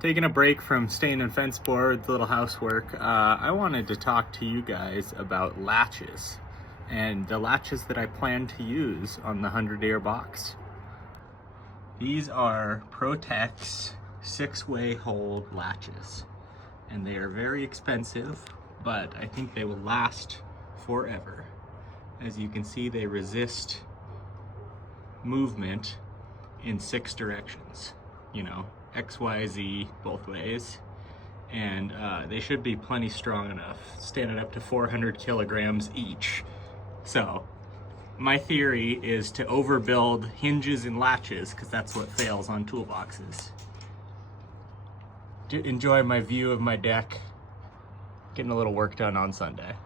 Taking a break from staying in fence boards, little housework, I wanted to talk to you guys about latches and the latches that I plan to use on the 100-year box. These are Protex 6-way hold latches, and they are very expensive, but I think they will last forever. As you can see, they resist movement in 6 directions, you know, X, Y, Z, both ways. And they should be plenty strong enough, standing up to 400 kilograms each. So my theory is to overbuild hinges and latches, because that's what fails on toolboxes. Enjoy my view of my deck. Getting a little work done on Sunday.